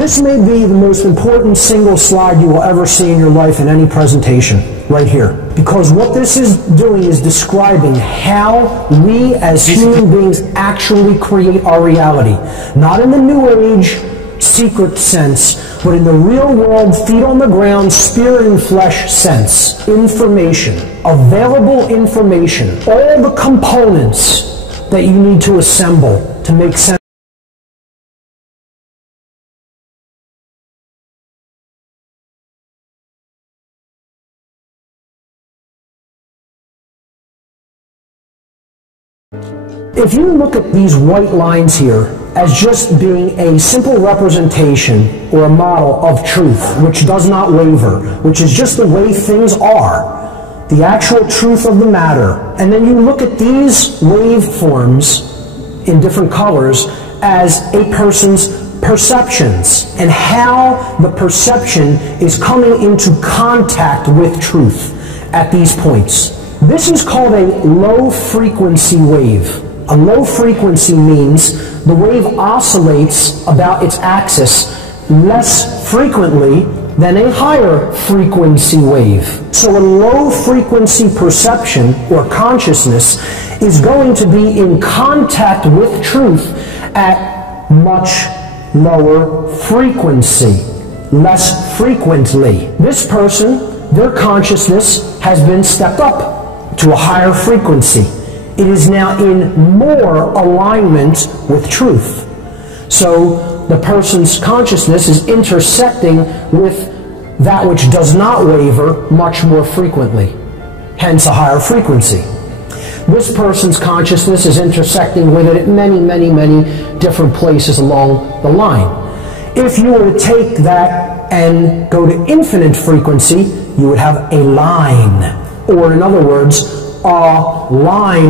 this may be the most important single slide you will ever see in your life in any presentation, right here. Because what this is doing is describing how we as human beings actually create our reality. Not in the New Age, secret sense, but in the real world, feet on the ground, spirit and flesh sense. Information, available information, all the components that you need to assemble to make sense. If you look at these white lines here as just being a simple representation or a model of truth, which does not waver, which is just the way things are, the actual truth of the matter, and then you look at these waveforms in different colors as a person's perceptions and how the perception is coming into contact with truth at these points. This is called a low-frequency wave. A low frequency means the wave oscillates about its axis less frequently than a higher frequency wave. So a low frequency perception or consciousness is going to be in contact with truth at much lower frequency, less frequently. This person, their consciousness has been stepped up to a higher frequency. It is now in more alignment with truth. So the person's consciousness is intersecting with that which does not waver much more frequently, hence a higher frequency. This person's consciousness is intersecting with it at many, many, many different places along the line. If you were to take that and go to infinite frequency, you would have a line, or in other words, alignment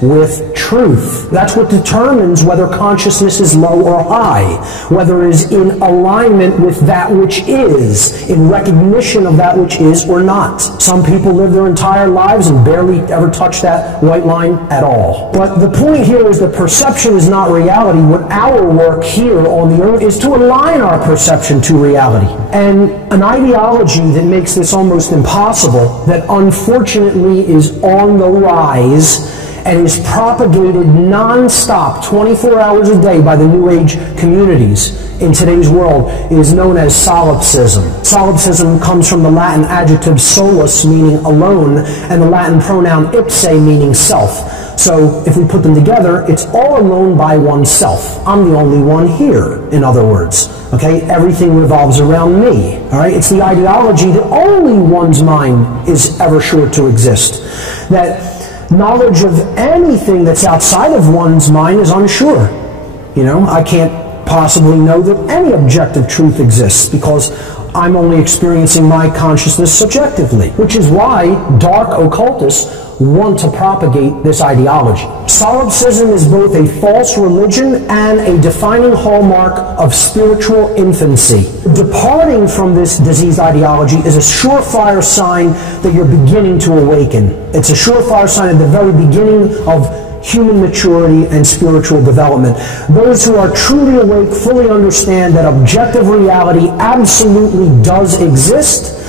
with truth. That's what determines whether consciousness is low or high, whether it is in alignment with that which is, in recognition of that which is or not. Some people live their entire lives and barely ever touch that white line at all. But the point here is that perception is not reality. What our work here on the earth is to align our perception to reality. And an ideology that makes this almost impossible, that unfortunately is on the rise and is propagated non-stop 24 hours a day by the New Age communities in today's world, is known as solipsism. Solipsism comes from the Latin adjective solus, meaning alone, and the Latin pronoun ipse, meaning self. So if we put them together, it's all alone by oneself. I'm the only one here, in other words. Okay, everything revolves around me. All right, it's the ideology that only one's mind is ever sure to exist. That knowledge of anything that's outside of one's mind is unsure. You know, I can't possibly know that any objective truth exists because I'm only experiencing my consciousness subjectively, which is why dark occultists want to propagate this ideology. Solipsism is both a false religion and a defining hallmark of spiritual infancy. Departing from this diseased ideology is a surefire sign that you're beginning to awaken. It's a surefire sign at the very beginning of human maturity and spiritual development. Those who are truly awake fully understand that objective reality absolutely does exist,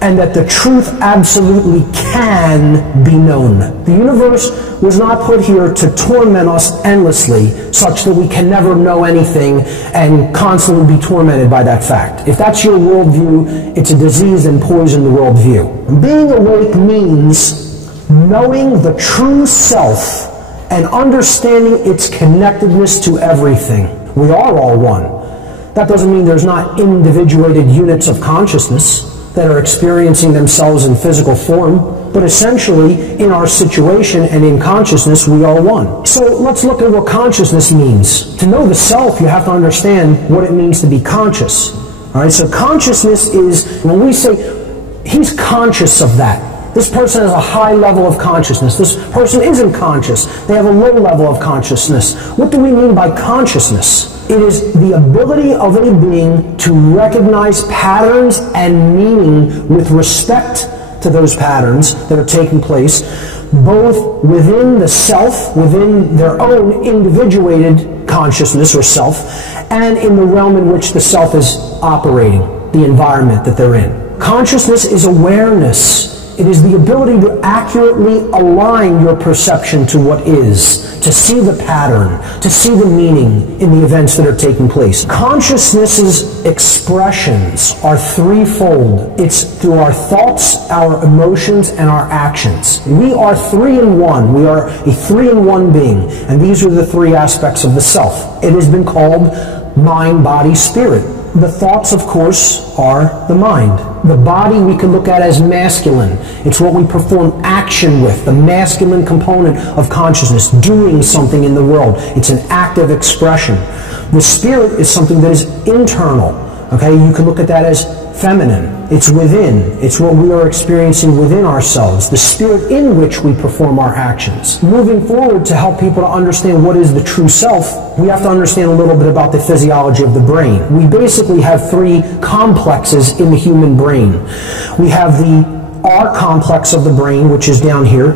and that the truth absolutely can be known. The universe was not put here to torment us endlessly, such that we can never know anything and constantly be tormented by that fact. If that's your worldview, it's a diseased and poisoned worldview. Being awake means knowing the true self and understanding its connectedness to everything. We are all one. That doesn't mean there's not individuated units of consciousness that are experiencing themselves in physical form, but essentially in our situation and in consciousness we are one. So let's look at what consciousness means. To know the self, you have to understand what it means to be conscious. Alright, so consciousness is, when we say he's conscious of that, this person has a high level of consciousness, this person isn't conscious, they have a low level of consciousness. What do we mean by consciousness? It is the ability of a being to recognize patterns and meaning with respect to those patterns that are taking place, both within the self, within their own individuated consciousness or self, and in the realm in which the self is operating, the environment that they're in. Consciousness is awareness. It is the ability to accurately align your perception to what is, to see the pattern, to see the meaning in the events that are taking place. Consciousness's expressions are threefold. It's through our thoughts, our emotions, and our actions. We are three in one. We are a three-in-one being, and these are the three aspects of the self. It has been called mind, body, spirit. The thoughts, of course, are the mind. The body we can look at as masculine. It's what we perform action with, the masculine component of consciousness, doing something in the world. It's an active expression. The spirit is something that is internal. Okay, you can look at that as feminine. It's within. It's what we are experiencing within ourselves, the spirit in which we perform our actions. Moving forward, to help people to understand what is the true self, we have to understand a little bit about the physiology of the brain. We basically have three complexes in the human brain. We have the R complex of the brain, which is down here,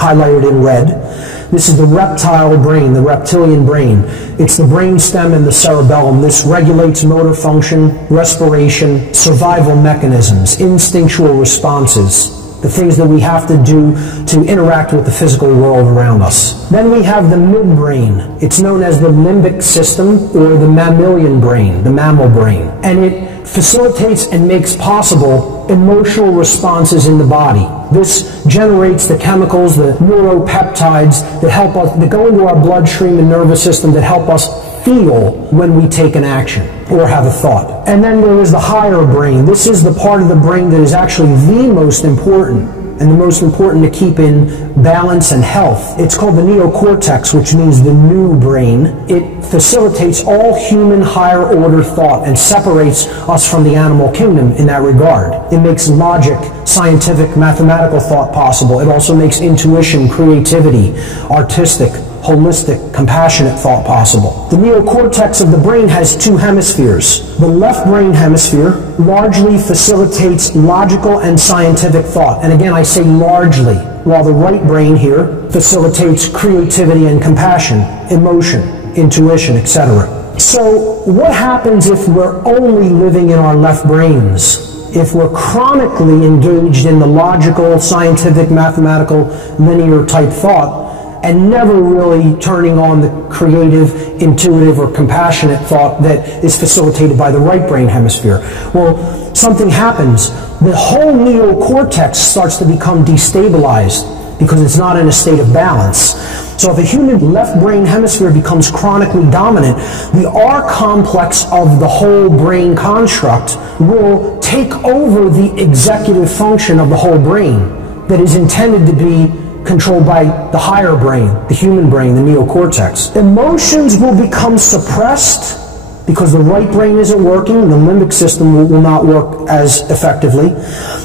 highlighted in red. This is the reptile brain, the reptilian brain. It's the brain stem and the cerebellum. This regulates motor function, respiration, survival mechanisms, instinctual responses, the things that we have to do to interact with the physical world around us. Then we have the midbrain. It's known as the limbic system or the mammalian brain, the mammal brain. And it facilitates and makes possible emotional responses in the body. This generates the chemicals, the neuropeptides that help us, that go into our bloodstream and nervous system that help us feel when we take an action or have a thought. And then there is the higher brain. This is the part of the brain that is actually the most important, and the most important to keep in balance and health. It's called the neocortex, which means the new brain. It facilitates all human higher order thought and separates us from the animal kingdom in that regard. It makes logic, scientific, mathematical thought possible. It also makes intuition, creativity, artistic, holistic, compassionate thought possible. The neocortex of the brain has two hemispheres. The left brain hemisphere largely facilitates logical and scientific thought. And again, I say largely, while the right brain here facilitates creativity and compassion, emotion, intuition, etc. So what happens if we're only living in our left brains? If we're chronically engaged in the logical, scientific, mathematical, linear type thought, and never really turning on the creative, intuitive, or compassionate thought that is facilitated by the right brain hemisphere. Well, something happens. The whole neocortex starts to become destabilized because it's not in a state of balance. So if a human left brain hemisphere becomes chronically dominant, the R complex of the whole brain construct will take over the executive function of the whole brain that is intended to be controlled by the higher brain, the human brain, the neocortex. Emotions will become suppressed because the right brain isn't working, the limbic system will not work as effectively,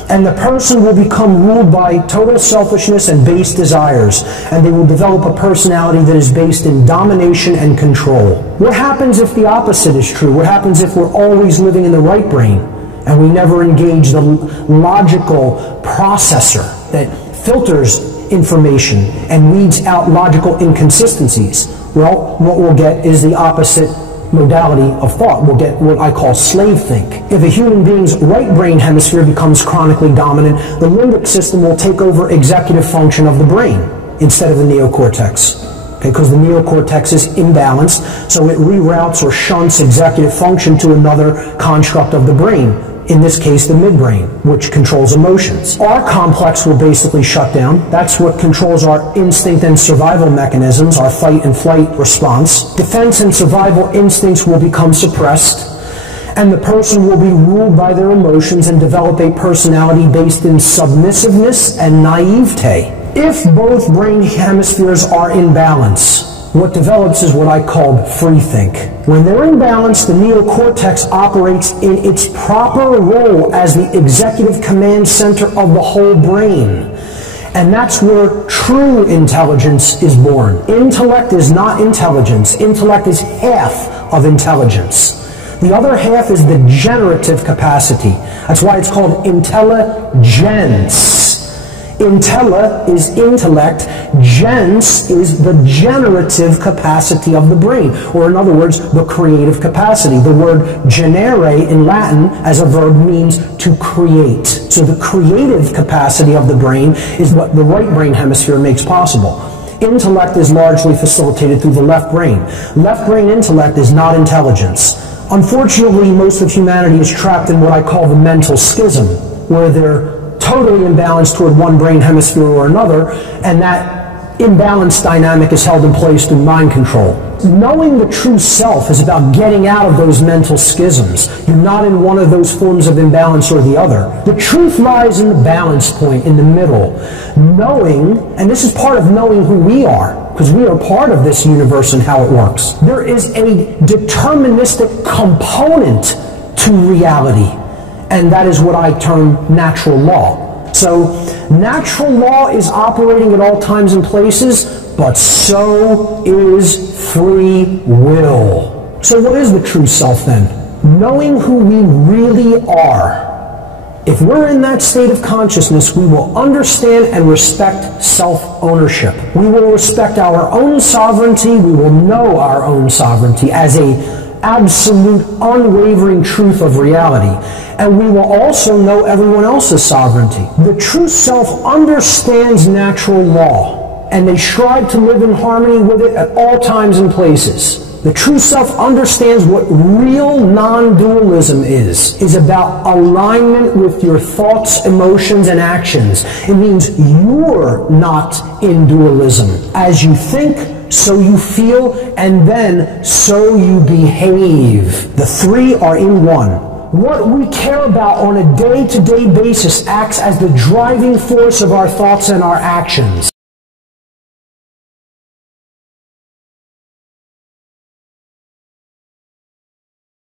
and the person will become ruled by total selfishness and base desires, and they will develop a personality that is based in domination and control. What happens if the opposite is true? What happens if we're always living in the right brain and we never engage the logical processor that filters information and weeds out logical inconsistencies? Well, what we'll get is the opposite modality of thought. We'll get what I call slave think. If a human being's right brain hemisphere becomes chronically dominant, the limbic system will take over executive function of the brain instead of the neocortex. Okay, because the neocortex is imbalanced, so it reroutes or shunts executive function to another construct of the brain. In this case, the midbrain, which controls emotions. Our complex will basically shut down. That's what controls our instinct and survival mechanisms, our fight and flight response. Defense and survival instincts will become suppressed, and the person will be ruled by their emotions and develop a personality based in submissiveness and naivete. If both brain hemispheres are in balance, what develops is what I called free think. When they're in balance, the neocortex operates in its proper role as the executive command center of the whole brain. And that's where true intelligence is born. Intellect is not intelligence. Intellect is half of intelligence. The other half is the generative capacity. That's why it's called intelligence. Intella is intellect, gens is the generative capacity of the brain, or in other words, the creative capacity. The word generare in Latin as a verb means to create. So the creative capacity of the brain is what the right brain hemisphere makes possible. Intellect is largely facilitated through the left brain. Left brain intellect is not intelligence. Unfortunately, most of humanity is trapped in what I call the mental schism, where they're totally imbalanced toward one brain hemisphere or another, and that imbalanced dynamic is held in place through mind control. Knowing the true self is about getting out of those mental schisms. You're not in one of those forms of imbalance or the other. The truth lies in the balance point, in the middle. Knowing, and this is part of knowing who we are, because we are part of this universe and how it works. There is a deterministic component to reality, and that is what I term natural law. So natural law is operating at all times and places, but so is free will. So what is the true self then? Knowing who we really are. If we're in that state of consciousness, we will understand and respect self-ownership. We will respect our own sovereignty. We will know our own sovereignty as a absolute, unwavering truth of reality. And we will also know everyone else's sovereignty. The true self understands natural law, and they strive to live in harmony with it at all times and places. The true self understands what real non-dualism is about alignment with your thoughts, emotions, and actions. It means you're not in dualism. As you think, so you feel, and then so you behave. The three are in one. What we care about on a day-to-day basis acts as the driving force of our thoughts and our actions.